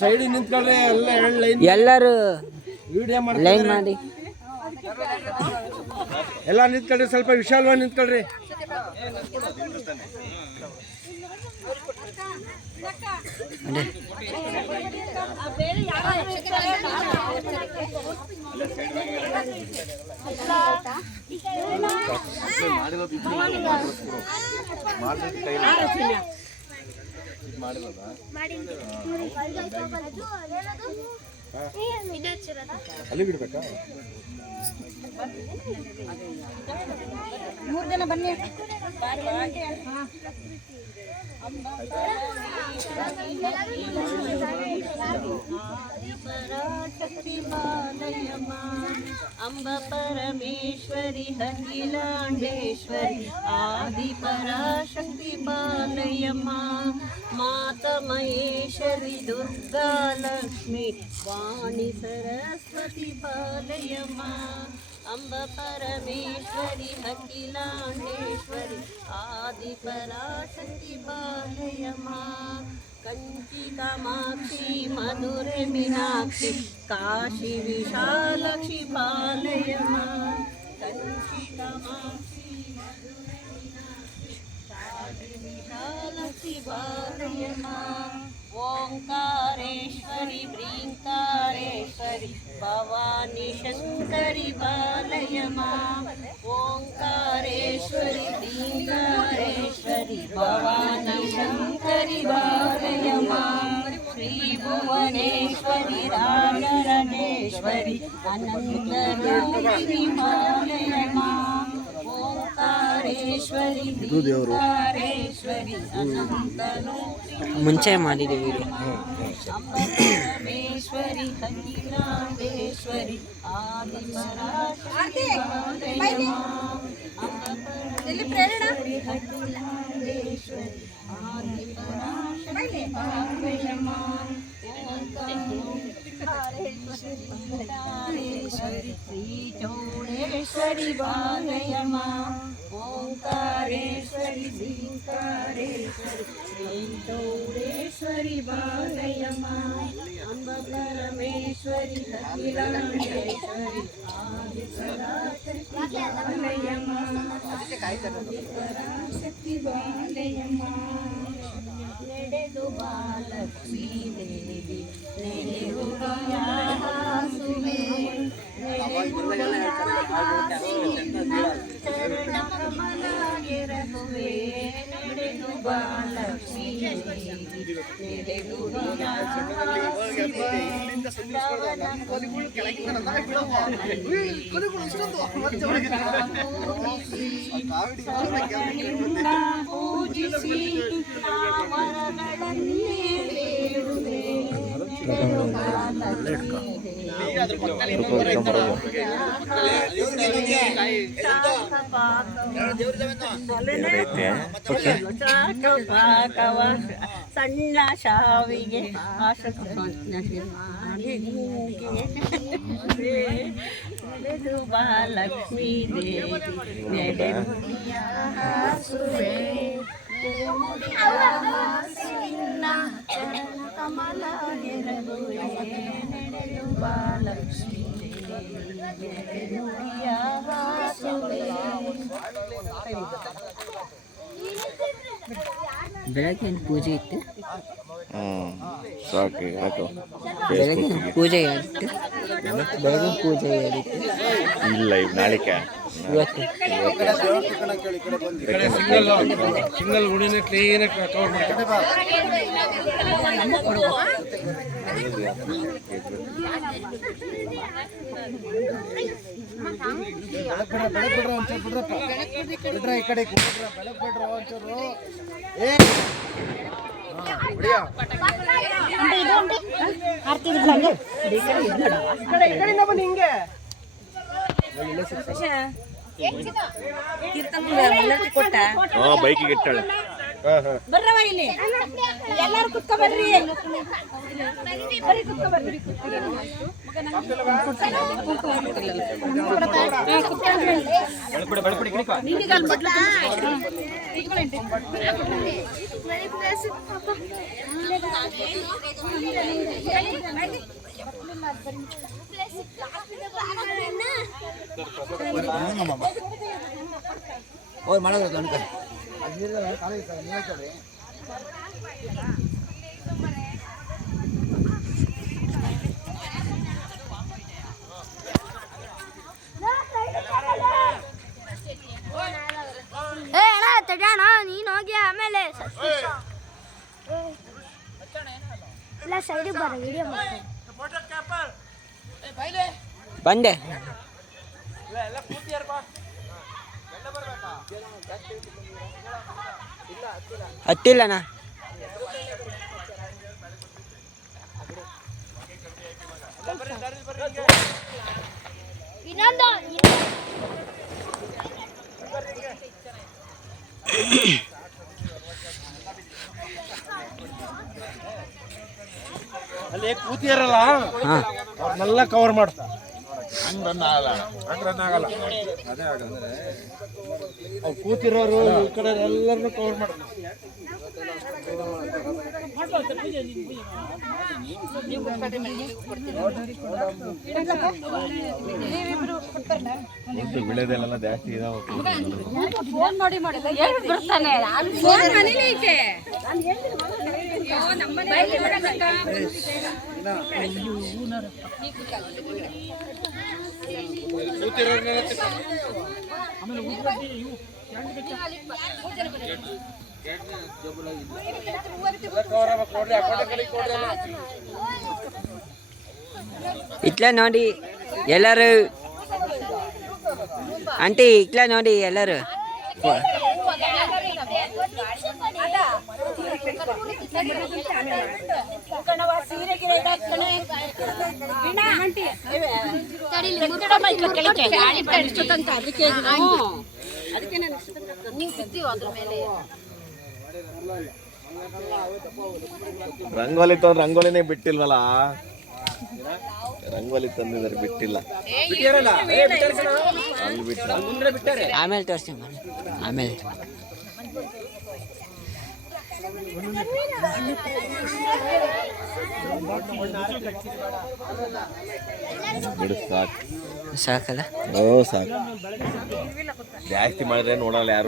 Side ನಿಂತ್ಕೊಳ್ರಿ ಎಲ್ಲರೂ video line ಮಾಡಿ ಎಲ್ಲ ನಿಂತ್ಕೊಳ್ರಿ, ಸ್ವಲ್ಪ ವಿಶಾಲವಾಗಿ ನಿಂತ್ಕೊಳ್ರಿ. ಅಲ್ಲಿ ಬಿಡ್ಬೇಕಾ? 3 ಜನ ಬನ್ನಿ. ಅಂಬ ಪರಮೇಶ್ವರಿ ಅಖಿಲಾಂಡೇಶ್ವರಿ ಆದಿಪರಾಶಕ್ತಿ ಬಾಲಯಮ್ಮ ಮಾತ ಮಹೇಶ್ವರಿ ದುರ್ಗಾ ಲಕ್ಷ್ಮಿ ವಾಣಿ ಸರಸ್ವತಿ ಬಾಲಯಮ್ಮ ಅಂಬ ಪರಮೇಶ್ವರಿ ಅಖಿಲಾಂಡೇಶ್ವರಿ ಆದಿಪರಾಶಕ್ತಿ ಬಾಲಯಮ್ಮ ಕಂಚಿ ಕಾಮಾಕ್ಷಿ ಮಧುರೆ ಮೀನಾಕ್ಷಿ ಕಾಶಿ ವಿಶಾಲಾಕ್ಷಿ ಬಾಲಯಮ್ಮ ಕಂಚಿ ಕಾಮಾಕ್ಷಿ ಮಧುರೆ ಮೀನಾಕ್ಷಿ ಕಾಶಿ ವಿಶಾಲಾಕ್ಷಿ ಬಾಲಯಮ್ಮ ಓಂಕಾರೇಶ್ವರಿ ಬ್ರೀಂಕಾರೇಶ್ವರಿ ಭವಾನಿ ಶಂಕರಿ ಬಾಲಯಮ್ಮ ಓಂಕಾರೇಶ್ವರಿ ಬ್ರೀಂಕಾರೇಶ್ವರಿ ಭವಾನಿ ಶಂಕರಿ ಬಾಲಯಮ್ಮ ಶ್ರೀ ಭುವನೇಶ್ವರಿ ರಾಜರಾಜೇಶ್ವರಿ ಅನಂತರೂಪಿಣಿ ಬಾಲಯಮ್ಮ ಓಂಕಾರೇಶ್ವರಿ ಬ್ರೀಂಕಾರೇಶ್ವರಿ ಅನಂತರೂಪಿಣಿ ಮುಂಚೆ ಮಾಡಿದ್ದೀವಿ ಪರಮೇಶ್ವರಿ ಅಖಿಲಾಂಡೇಶ್ವರಿ ಆದಿಪರಾಶಕ್ತಿ ಬಾಲಯಮ್ಮ ಅಖಿಲಾಂಡೇಶ್ವರಿ ಆದಿಪರಾಶಕ್ತಿ ಬಾಲಯಮ್ಮ ಓಂಕಾರೇಶ್ವರಿ ಶ್ರೀ ಚೌಡೇಶ್ವರಿ ಬಾಲಯಮ್ಮ ಓಂಕಾರೇಶ್ವರಿ ಶ್ರೀಕಾರೇಶ್ವರಿ ಶ್ರೀ ಚೌಡೇಶ್ವರಿ ಬಾಲಯಮ್ಮ ಅಂಬ ಪರಮೇಶ್ವರಿ ಅಖಿಲಾಂಡೇಶ್ವರಿ ಆದಿಪರಾಶಕ್ತಿ ಬಾಲಯಮ್ಮ ಆದಿಪರಾಶಕ್ತಿ ಬಾಲಯಮ್ಮ ನಡೆದು ಬಾಲಕ್ಷ್ಮೀ ದೇವಿ ನಡೆದು ಹಾಸುವೆ ಚರಣ ಕಮಲಗೆರಗುವೆ ನಡೆದು ಬಾಲಕ್ಷ್ಮೀ ದೇವಿ ನಡೆದು ಪೂಜಿಸಿ ವರಗಳನ್ನೇ ಬೇಡುವೆ ಸಣ್ಣ ಶಾವಿಗೆ ನಡೆದು ಬಾಲಕ್ಷ್ಮೀ ದೇವಿ ನಡೆಸುವೆ ಕಮಲ ಗೆರಗುವೆ ನಡೆದು ಬಾಲಕ್ಷ್ಮೀ ಬೆಳಗ್ಗೆ ಪೂಜೆ ಇತ್ತು. ಸಾಕು ಯಾಕೋ ಬೆಳಗ್ಗೆ ಪೂಜೆ ಇತ್ತು. ಬೆಳಗ್ಗೆ ಪೂಜೆ ಇತ್ತು. ಇಲ್ಲ ಈಗ ನಾಳಿಕೆ ಇವತ್ತು ಸಿಂಗಲ್ ಗುಡಿನ ಕ್ಲೀನ್ ಕವರ್ ಮಾಡ್ತಾರೆ. ಬೆಳಗ್ಬಿಡ್ರ ಒಂಚೂರು ಬಿಡ್ರಪ್ಪ, ಬಿಡ್ರ ಈ ಕಡೆ ಬೆಳಗ್ಬಿಡ್ರ ಒಂಚೂರು. ಬೈಕಿಗೆ ಇಟ್ಟಾಳೆ. ಬರ್ರವ ಇಲ್ಲಿ ಎಲ್ಲರೂ ಕುತ್ಕೊ ಬರ್ರಿ ಬರ್ರಿ ಕುತ್ಕೊ ಬರ್ರಿ ಅವ್ರು ಮಾಡೋದು ಅನ್ಕ ಕಾಲೇಜ್ ಅಣ್ಣ ತಗೋಣ ನೀನು ಹೋಗಿ ಆಮೇಲೆ ಇಲ್ಲ ಸೈಡಿಗೆ ಬರ ವಿಡಿಯೋ ಬಂದೆ ಹತ್ತಿಲ್ಲಣ್ಣ ಇನ್ನೊಂದು ಅಲ್ಲಿ ಕೂತಿಯಾರಲ್ಲ ಹಾಂ ಅವ್ರನ್ನೆಲ್ಲ ಕವರ್ ಮಾಡ್ತಾ ಹಂಗ್ ರನ್ ಆಗಲ್ಲ ಅದೇ ಆಗಂದ್ರೆ ಅವ್ರು ಕೂತಿರೋರು ಈ ಕಡೆ ಎಲ್ಲರನ್ನು ಕವರ್ ಮಾಡ್ತಾರೆ ವಿಳೆದೆಲ್ಲ ಜಾಸ್ತಿ ಇದಾವೆ ಬರ್ತಾನೆ ಫೋನ್ ಮನೇಲಿ ಐತೆ ಇಟ್ಲ ನೋಡಿ ಎಲ್ಲರೂ ಆಂಟಿ ಇಟ್ಲ ನೋಡಿ ಎಲ್ಲರೂ ರಂಗೋಲಿ ತಂದ್ರೆ ರಂಗೋಲಿನೇ ಬಿಟ್ಟಿಲ್ವಲ್ಲ ರಂಗೋಲಿ ತಂದಿದ್ದಾರೆ ಬಿಟ್ಟಿಲ್ಲ ಅಲ್ಲಿ ಬಿಟ್ಟ ಆಮೇಲೆ ತೋರಿಸ್ತೀನಿ ಆಮೇಲೆ ಬಿಡು ಸಾಕು ಸಾಕಲ್ಲ ಸಾಕು ಜಾಸ್ತಿ ಮಾಡಿದ್ರೆ ನೋಡಲ್ಲ ಯಾರು